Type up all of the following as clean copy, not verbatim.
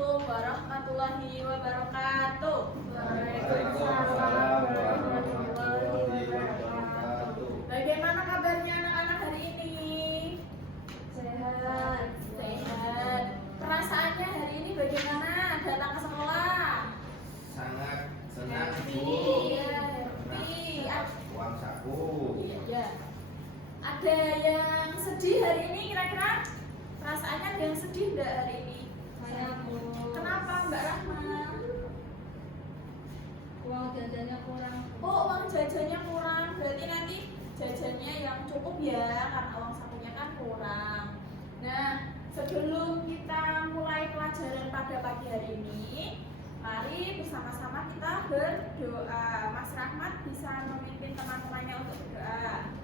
Assalamualaikum warahmatullahi wabarakatuh. Waalaikumsalam warahmatullahi wabarakatuh. Bagaimana kabarnya anak-anak hari ini? Sehat. Sehat. Perasaannya hari ini bagaimana datang ke sekolah? Sangat senang Happy. Bu. Iya, happy. Uang saku. Iya. Ada yang sedih hari ini kira-kira? Perasaannya ada yang sedih enggak hari ini? Saya Bu. Kenapa Mbak Rahma? Uang jajannya kurang. Oh, uang jajannya kurang. Berarti nanti jajannya yang cukup ya, karena uang sakunya kan kurang. Nah, sebelum kita mulai pelajaran pada pagi hari ini, mari bersama-sama kita berdoa. Mas Rahmat bisa memimpin teman-temannya untuk berdoa.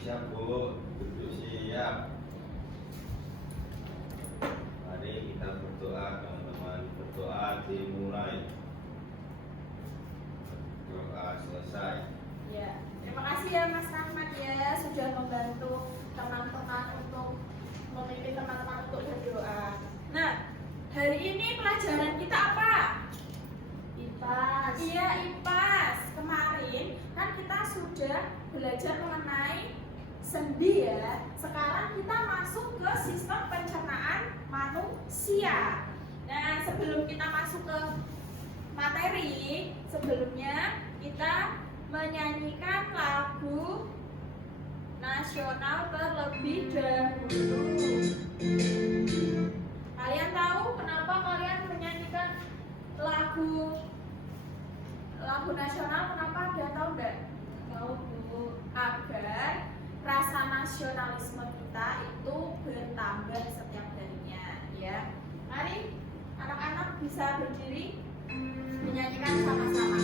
Siap Bu, duduk siap. Mari kita berdoa teman-teman. Berdoa dimulai. Doa selesai. Ya, terima kasih ya Mas Rahmat ya sudah membantu teman-teman untuk memimpin teman-teman untuk berdoa. Nah, hari ini pelajaran kita apa? IPAS. Iya, IPAS. Kemarin kan kita sudah belajar mengenai sendi ya. Sekarang kita masuk ke sistem pencernaan manusia. Nah, sebelum kita masuk ke materi, sebelumnya kita menyanyikan lagu nasional terlebih dahulu. Kalian tahu kenapa kalian menyanyikan lagu nasional? Kenapa? Ada tahu nggak? Tahu Bu. Agar rasa nasionalisme kita itu bertambah setiap harinya, ya. Mari anak-anak bisa berdiri menyanyikan sama-sama.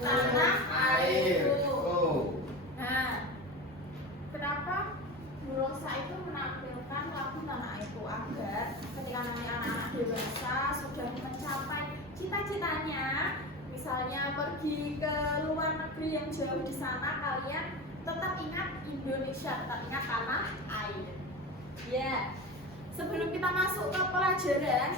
Tanah airku. Nah, kenapa Bu Rosa itu menampilkan lagu Tanah Airku? Agar ketika nanti anak-anak dewasa sudah mencapai cita-citanya, misalnya pergi ke luar negeri yang jauh di sana, kalian tetap ingat Indonesia, tetap ingat tanah air. Ya, sebelum kita masuk ke pelajaran,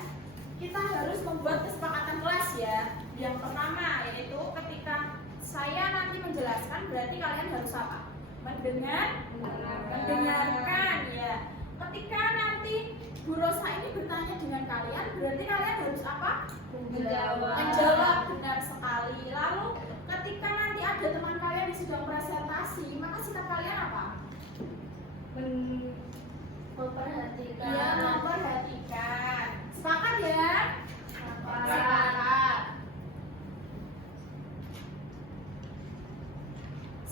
kita harus membuat kesepakatan kelas ya. Yang pertama yaitu ketika saya nanti menjelaskan, berarti kalian harus apa? Mendengarkan ya. Ketika nanti Bu Rosa ini bertanya dengan kalian, berarti kalian harus apa? Menjawab. Benar sekali. Lalu ketika nanti ada teman kalian yang sedang presentasi, maka sikap kalian apa? Memperhatikan. Iya, memperhatikan. Sepakat ya? Sepakat. Sepakat.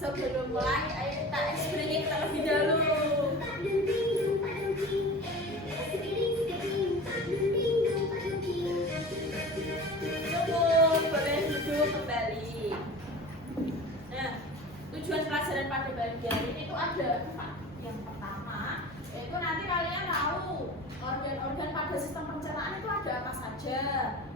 Sebelum mulai, ayo kita explaining terlebih dahulu. Cukup, boleh duduk kembali. Nah, tujuan pelajaran pada pagi hari ini itu ada empat. Yang pertama, yaitu nanti kalian tahu organ-organ pada sistem pencernaan itu ada apa saja.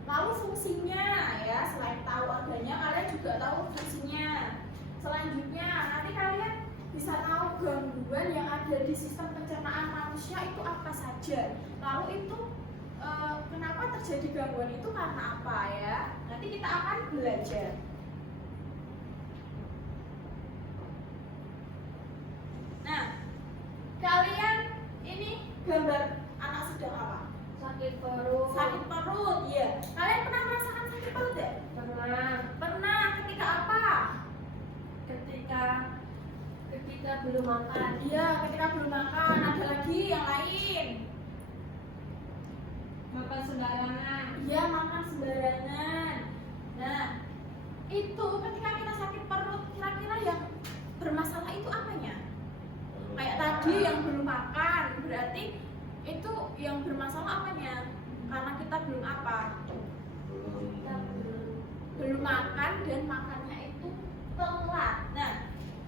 Lalu fungsinya ya, selain tahu organnya, kalian juga tahu fungsinya. Selanjutnya, nanti kalian bisa tahu gangguan yang ada di sistem pencernaan manusia itu apa saja. Lalu itu kenapa terjadi gangguan itu karena apa ya? Nanti kita akan belajar. Nah, kalian ini gambar anak sedang apa? Sakit perut. Sakit perut, iya. Kalian pernah merasakan sakit perut ya? Pernah. Pernah. Ketika apa? Ketika belum makan. Iya, ketika belum makan. Ada lagi yang lain. Makan sembarangan. Iya, makan sembarangan. Nah, itu ketika kita sakit perut, kira-kira yang bermasalah itu apanya? Kayak tadi yang belum makan, berarti itu yang bermasalah apanya? Karena kita belum apa? dan makannya itu telat. Nah,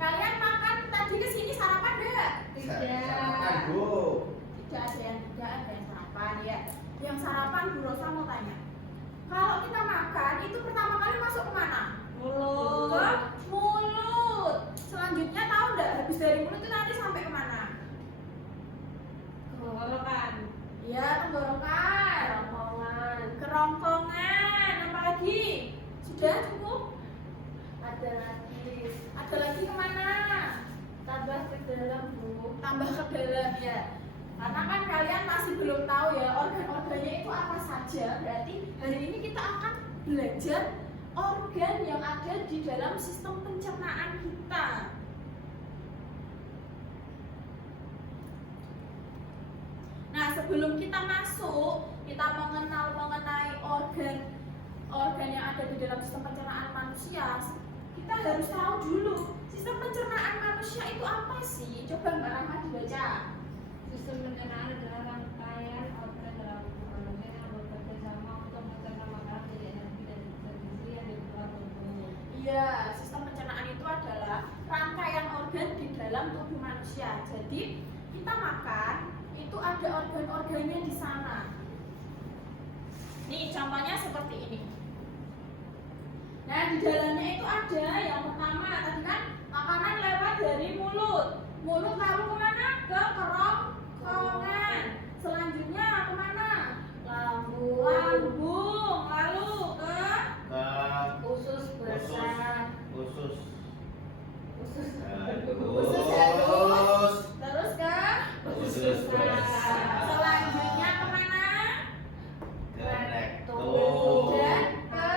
kalian makan tadi kesini sarapan enggak? Sarapan, Bu. Tidak ada yang sarapan ya. Yang sarapan Bu Rosa mau tanya. Kalau kita makan itu pertama kali masuk ke mana? Mulut. Ke mulut. Selanjutnya tahu enggak habis dari mulut itu nanti sampai ke mana? Tenggorokan. Ya, tenggorokan, Kerongkongan. kerongkongan, apa lagi? Sudah cukup? Ada lagi. Ada lagi kemana? Tambah ke dalam, Bu. Tambah ke dalam ya. Karena kan kalian masih belum tahu ya organ-organnya itu apa saja. Berarti hari ini kita akan belajar organ yang ada di dalam sistem pencernaan kita. Nah, sebelum kita masuk, kita mengenal mengenai organ yang ada di dalam sistem pencernaan manusia. Kita harus tahu dulu sistem pencernaan manusia itu apa sih? Coba Mbak Rahma dibaca. Sistem pencernaan adalah rangkaian organ dalam tubuh manusia yang bekerja sama untuk mencerna makanan menjadi energi dan zat-gizi yang dibutuhkan tubuh. Iya, sistem pencernaan itu adalah rangkaian organ di dalam tubuh manusia. Jadi kita makan itu ada organ-organnya di sana. Nih contohnya seperti ini. Nah di dalamnya itu ada yang pertama tadi kan makanan lewat dari mulut. Mulut lalu kemana? Ke kerongkongan. Selanjutnya kemana? Lambung. Lambung. Lalu ke Usus besar. Usus. Usus. usus halus. Terus ke Usus besar. selanjutnya kemana? Ke rektum. Dan ke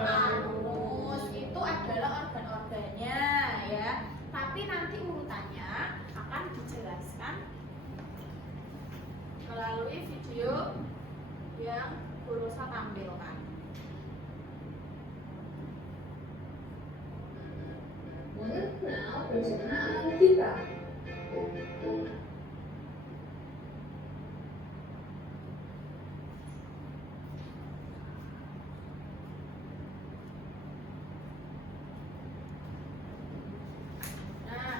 anus. Itu adalah organ-organnya ya. Tapi nanti urutannya akan dijelaskan melalui video yang Bu Rosa tampilkan. Mengenal pencernaan kita. Nah,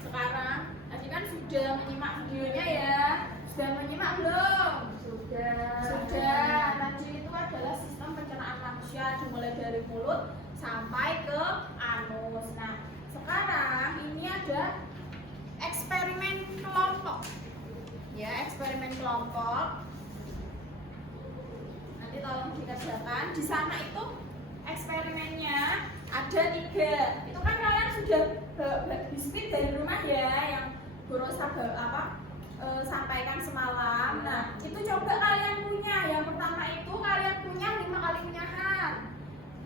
sekarang tadi kan sudah menyimak videonya ya. Sudah menyimak belum? Sudah. Tadi itu adalah sistem pencernaan manusia dimulai dari mulut sampai ke anus. Nah, sekarang ini ada eksperimen kelompok. Ya, eksperimen kelompok. Nanti tolong dikerjakan. Di sana itu eksperimennya ada 3. Itu kan kalian sudah biskuit dari rumah ya yang Bu Rosa sampaikan semalam. Nah, itu coba kalian punya. Yang pertama itu kalian punya 5 kali kunyahan.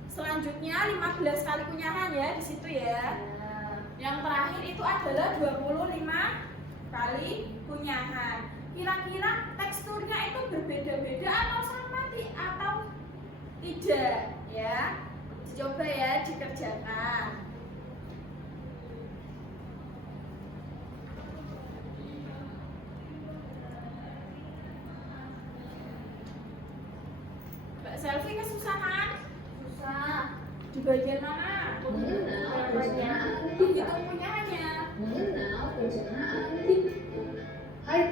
Selanjutnya 15 kali kunyahan ya di situ ya. Yang terakhir itu adalah 25 kali kunyahan. Kira-kira teksturnya itu berbeda-beda atau sama atau tidak ya? Coba ya dikerjakan. Mbak Selfie kesusahan? Susah. Di bagian mana? Mengenal pencernaan Itu kita. kunyahannya. Mengenal pencernaan kita. Hai.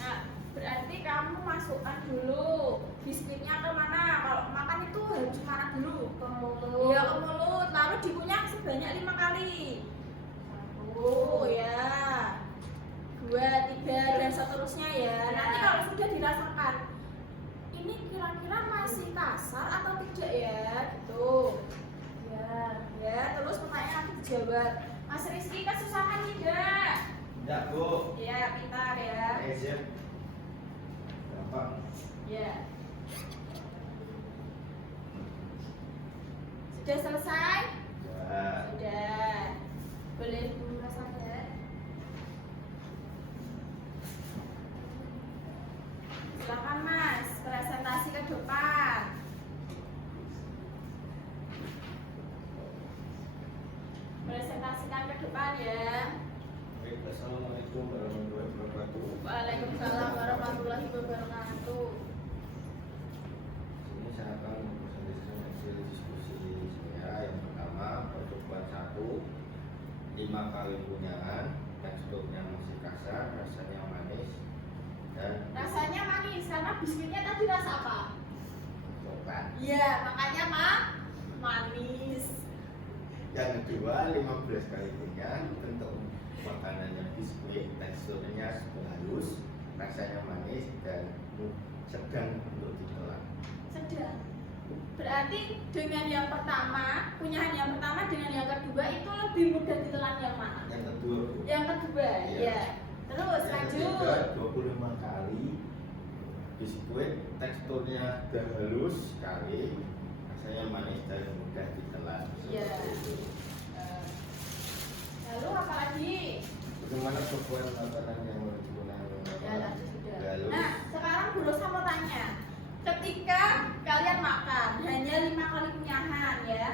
Nah, berarti kamu masukkan dulu biskuitnya ke mana? Kalau makan itu harus mana dulu? Ke mulut. Ya ke mulut, lalu dikunyah sebanyak 5 kali. 1 ya, 2, 3 dan seterusnya ya. Nanti kalau sudah dirasakan, ini kira-kira masih kasar atau tidak ya? Gitu. Ya, terus pertanyaan aku dijawab. Mas Rizky kesusahan tidak? Tidak, Bu. Ya, pintar ya. Siap. Gampang. Ya. Sudah selesai? Ya. Sudah. Boleh Bu Rosa ya? Silakan Mas, presentasi ke depan. Presentasikan ke depan ya. Baik, Assalamualaikum warahmatullahi wabarakatuh. Waalaikumsalam warahmatullahi wabarakatuh. Sini saya akan mempresentasikan hasil diskusi Dan Rasanya manis karena biskuitnya tadi rasa apa? coklat. Iya, makanya manis. Yang kedua 15 kali 3 bentuk makanannya biskuit, teksturnya halus, rasanya manis dan sedang untuk ditelan. Sedang. Berarti dengan yang pertama, kunyahan yang pertama dengan yang kedua itu lebih mudah ditelan yang mana? Yang kedua, Bu. Yang kedua, Iya. ya. Terus Yang lanjut. ketiga 25 kali biskuit, teksturnya sudah halus sekali, rasanya manis dan mudah ditelan. Iya. Seperti itu. Lalu apa lagi? Bagaimana sebuah makanan yang menggunakan Ya, tadi sudah. halus? Nah, sekarang Bu Rosa mau tanya. Ketika kalian makan hanya 5 kali kunyahan ya,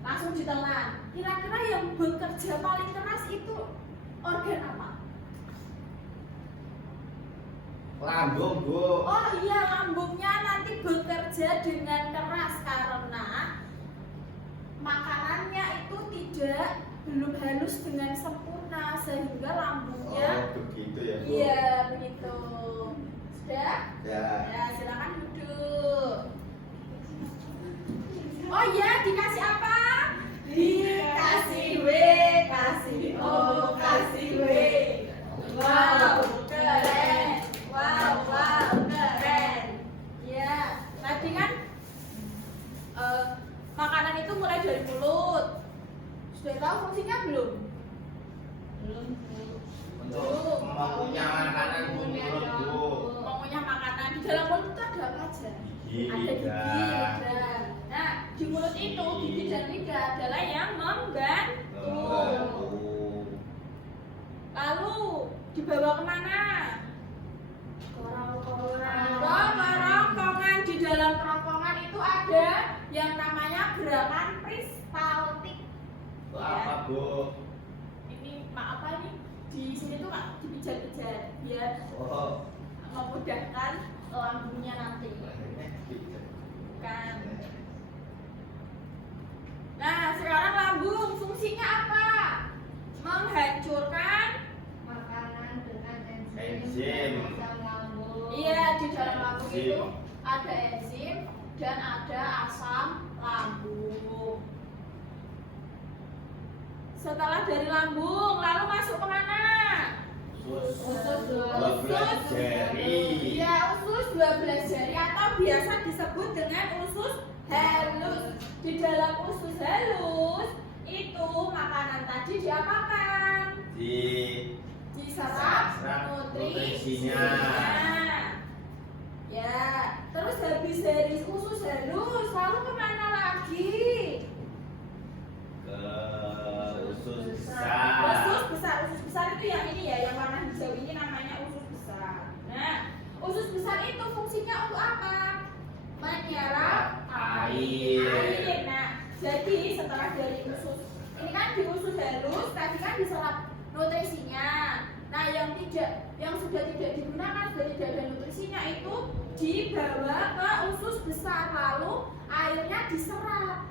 langsung ditelan. Kira-kira yang bekerja paling keras itu organ apa? Lambung, Bu. Oh iya, lambungnya nanti bekerja dengan keras karena makanannya itu belum halus dengan sempurna sehingga lambungnya Oh, begitu ya, Bu. iya begitu. Sudah? Ya. Ya, silakan duduk. Oh iya, dikasih apa? Dikasih W, kasih O, kasih W. Wow, keren. Wow, keren. Ya, tadi kan makanan itu mulai dari mulut. Sudah tahu fungsinya belum? Belum, Bu. Untuk mengunyah makanan Bu, mulut, Bu. Mengunyah makanan di dalam mulut itu ada apa aja? Gigi, Ada gigi, lidah. lidah. Nah, di mulut itu gigi dan lidah adalah yang membantu. Membantu. Lalu dibawa kemana? Kerongkongan. Di dalam kerongkongan itu ada yang namanya gerakan peristaltik. Itu apa, Bu? Ini apa ini? Di sini tuh Kak, dipijat-pijat biar Oh. memudahkan lambungnya nanti. Bukan. Nah, sekarang lambung fungsinya apa? Menghancurkan. Makanan dengan Enzim. enzim asam lambung. Iya, di dalam lambung Enzim. itu ada enzim dan ada asam lambung. Setelah dari lambung, lalu masuk ke mana? Usus 12 jari. Iya, usus 12 jari atau biasa disebut dengan usus halus. Di dalam usus halus itu makanan tadi diapakan? Diserap Serap nutrisinya. nutrisinya. Ya, terus habis dari usus halus lalu kemana lagi? Ke usus besar. Usus besar itu yang ini ya, yang warna hijau ini namanya usus besar. Nah, usus besar itu fungsinya untuk apa? Menyerap air. Nah, jadi setelah dari usus ini kan di usus halus tadi kan diserap nutrisinya. Nah, yang sudah tidak digunakan, sudah tidak ada nutrisinya itu dibawa ke usus besar lalu airnya diserap.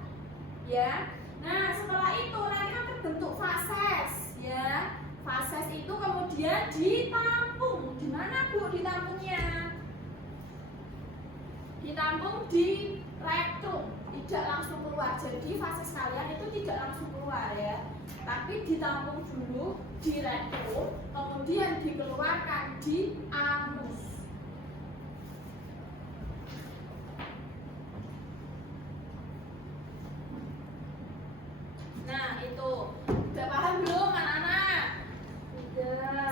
Ya. Nah, setelah itu nanti kan terbentuk fases, ya. Fases itu kemudian ditampung. Di mana Bu ditampungnya? Ditampung di rektum, tidak langsung keluar. Jadi fases kalian itu tidak langsung keluar ya. Tapi ditampung dulu di rektum, kemudian dikeluarkan di anus. Nah, itu udah paham belum anak-anak?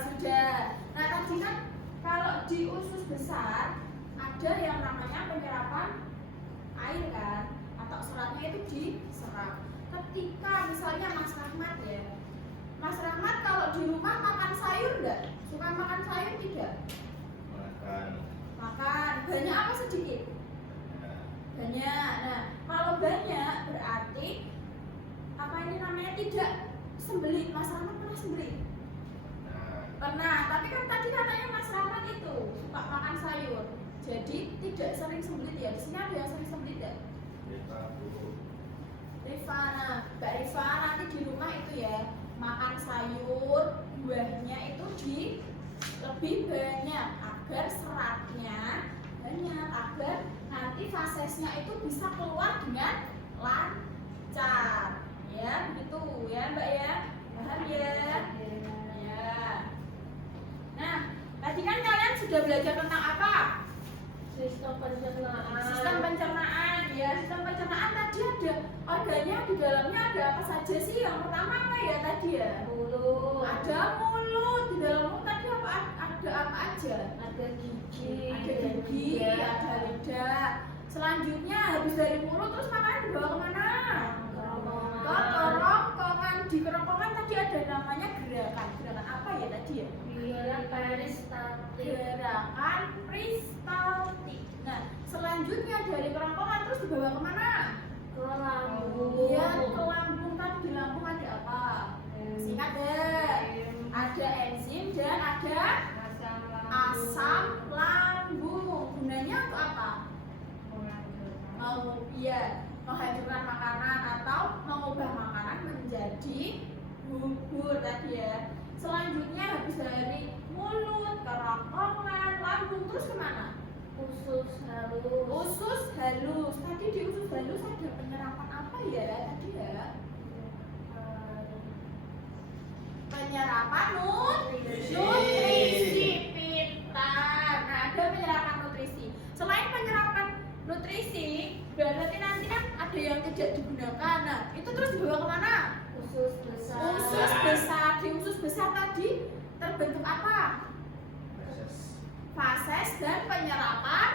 Sudah. Nah, tadi kan kalau di usus besar ada yang namanya penyerapan air kan, atau seratnya itu diserap. Ketika misalnya Mas Rahmat ya, Mas Rahmat kalau di rumah makan sayur enggak? Suka makan sayur tidak? Makan. Makan. Banyak apa sedikit? Banyak. Nah, kalau banyak berarti apa ini namanya tidak sembelit. Mas Rahmat pernah sembelit? Pernah, tapi kan tadi katanya Mas Rahmat itu suka makan sayur. Jadi tidak sering sembelit ya. Di sini ada yang sering sembelit ya? Rifana, Mbak Rifa nanti di rumah itu ya makan sayur, buahnya itu lebih banyak agar agar seratnya banyak, agar nanti fasesnya itu bisa keluar dengan lancar. Ya, begitu ya Mbak ya. Paham ya? Ya. Nah, tadi kan kalian sudah belajar tentang apa? Sistem pencernaan. Sistem pencernaan. Ya, sistem pencernaan tadi ada organnya di dalamnya ada apa saja sih? Yang pertama apa ya tadi ya? Mulut. Ada mulut. Di dalam mulut tadi ada apa aja? Ada gigi. Ada gigi, ada lidah. Selanjutnya habis dari mulut terus makanan dibawa kemana? Ke kerongkongan. Di kerongkongan tadi ada namanya gerakan. Gerakan apa ya tadi ya? Gerakan peristaltik. Gerakan peristaltik. Nah, selanjutnya dari kerongkongan terus dibawa kemana? Ke lambung. Ya, ke lambung. Tadi di lambung ada apa? Singkat deh. Ada enzim dan ada asam lambung. Gunanya untuk apa? Menghancurkan makanan atau mengubah makanan menjadi bubur tadi ya. Selanjutnya habis dari mulut, kerongkongan, lambung terus kemana? Usus halus. Usus halus. Tadi di usus halus ada penyerapan apa ya tadi ya? Penyerapan nutrisi. Pintar. Nah, ada penyerapan nutrisi. Selain penyerapan nutrisi, berarti nanti kan ada yang tidak digunakan. Nah, itu terus dibawa kemana? Usus besar. Usus besar. Di usus besar tadi terbentuk apa? Fases dan penyerapan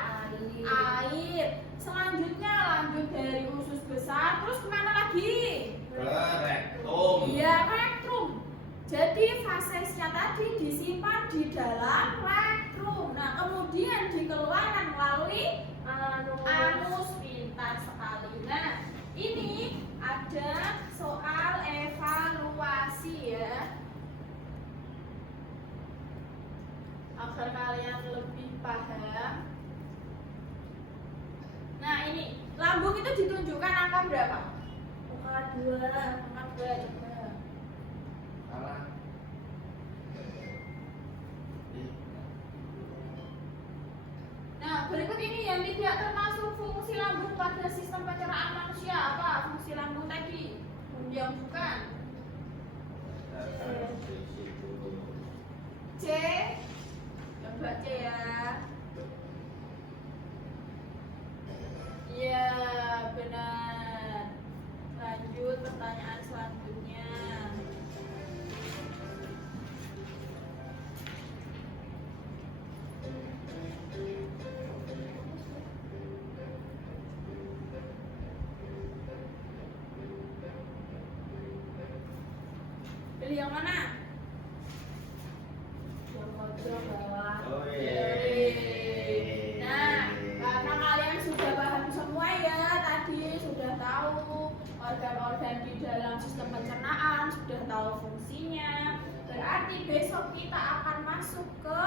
air. Selanjutnya lanjut dari usus besar terus kemana lagi? Ke rektum. Iya, rektrum. Jadi fasesnya tadi disimpan di dalam rektrum. Nah, kemudian dikeluarkan melalui anus. Pintar sekali. Nah, ini ada soal evaluasi ya, agar kalian lebih paham. Nah, ini lambung itu ditunjukkan angka berapa? Angka 2. Angka 2 coba. Salah. Nah, berikut ini yang tidak termasuk fungsi lambung pada sistem pencernaan manusia. Apa fungsi lambung tadi? Yang bukan. C. Coba C ya. Iya, benar. Lanjut pertanyaan selanjutnya. Pilih yang mana? Yang pojok bawah. Oh Nah, karena kalian sudah paham semua ya, tadi sudah tahu organ-organ di dalam sistem pencernaan, sudah tahu fungsinya. Berarti besok kita akan masuk ke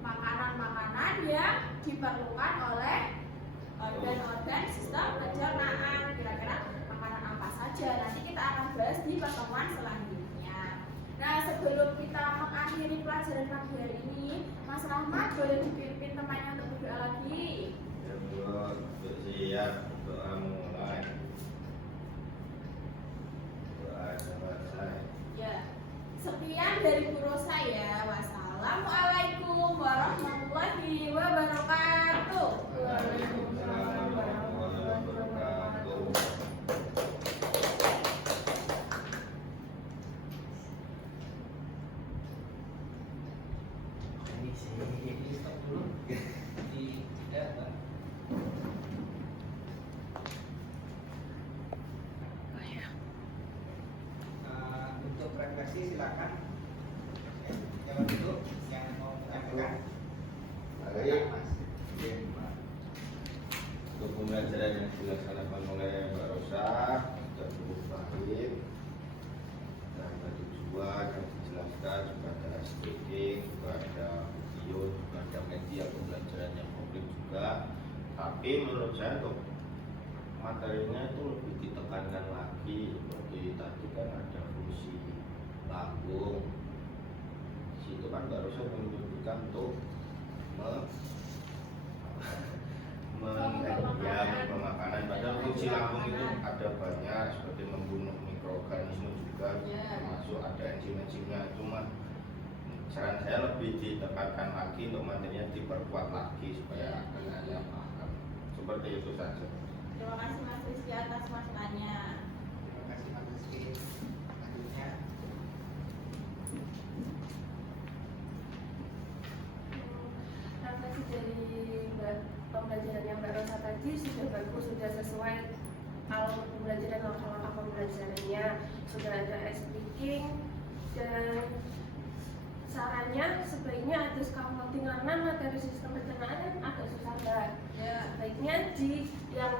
makanan-makanan yang diperlukan oleh organ-organ sistem pencernaan. Kira-kira makanan apa saja? Nanti kita akan bahas di pertemuan selanjutnya. Nah, sebelum kita mengakhiri pelajaran pagi hari ini, Mas Rahmat boleh dipimpin temannya untuk berdoa lagi. Siap, doa mulai. Doa selesai. Ya, sekian dari Bu Rosa ya. Wassalamualaikum warahmatullahi wabarakatuh. Waalaikumsalam warahmatullahi wabarakatuh. Ini stop dulu. Tidak, Pak. Untuk refleksi silakan. Yang dulu yang mau menyampaikan. Baik. Mas. Untuk pembelajaran yang dilaksanakan oleh Mbak Rosa sudah cukup baik dan ada tujuan yang dijelaskan, juga ada SPG, juga ada video, juga ada media pembelajaran yang komplit juga. Tapi menurut saya untuk materinya itu lebih ditekankan lagi. Seperti tadi kan ada fungsi lambung, di situ kan Mbak Rosa menunjukkan untuk gizi lambung itu ada banyak, seperti membunuh mikroorganisme juga, Ya. termasuk ada enzim-enzimnya. Cuma saran saya lebih ditekankan lagi untuk materinya diperkuat lagi supaya anaknya paham. Seperti itu saja. Terima kasih Mas Rizky atas masukannya. Terima kasih Mas Rizky. Selanjutnya Refleksi dari pembelajaran yang Mbak Rosa tadi sudah bagus, sudah sesuai alur pembelajaran, langkah-langkah pembelajarannya, sudah ada speaking, dan sarannya sebaiknya ada scaffolding karena materi sistem pencernaan kan agak susah Mbak. Ya. Sebaiknya yang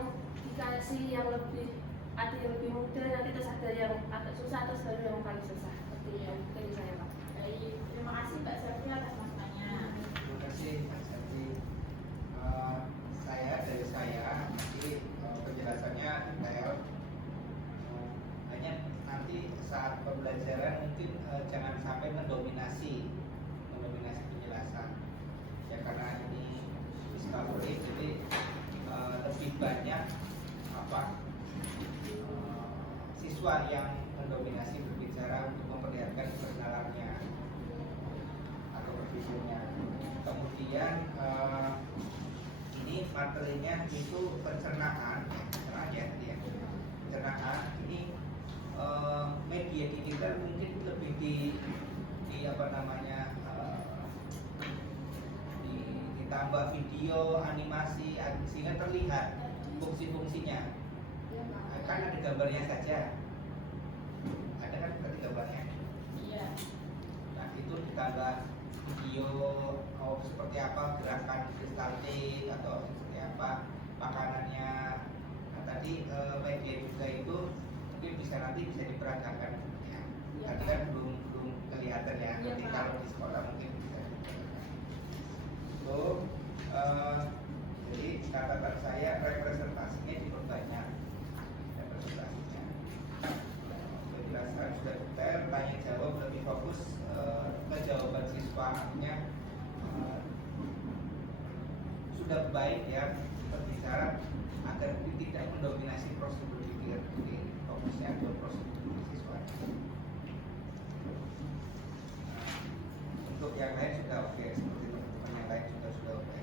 dikasih yang lebih, ada yang lebih mudah, nanti terus ada yang agak susah, terus baru yang paling susah. Seperti yang dari saya Pak. Baik, terima kasih Mbak Selvi atas masukannya. terima kasih Mas Selvi. Dari saya nanti penjelasannya detail. Hanya nanti saat pembelajaran mungkin jangan sampai mendominasi penjelasan. Ya karena ini discovery, jadi lebih banyak siswa yang mendominasi berbicara untuk memperlihatkan kebenarannya atau berpikirnya. Kemudian ini materinya itu pencernaan ini media digital mungkin lebih ditambah video animasi sehingga terlihat fungsi-fungsinya. Kan ada gambarnya saja, ada kan berarti gambarnya. Iya. Nah itu ditambah video seperti apa gerakan kristaltik atau seperti apa makanannya. Nah tadi media juga itu mungkin nanti bisa diperagakan ya. Iya, Tadi kan belum kelihatan ya. Iya, Nanti Pak. kalau di sekolah mungkin bisa diperagakan. So, jadi catatan saya representasinya diperbanyak. Representasinya. Penjelasan sudah detail, tanya jawab lebih fokus ke jawaban siswa, artinya sudah baik ya berbicara agar tidak mendominasi prosedur pikir, jadi fokusnya ke prosedur siswa. Untuk yang lain sudah oke, seperti teman-teman yang lain sudah oke.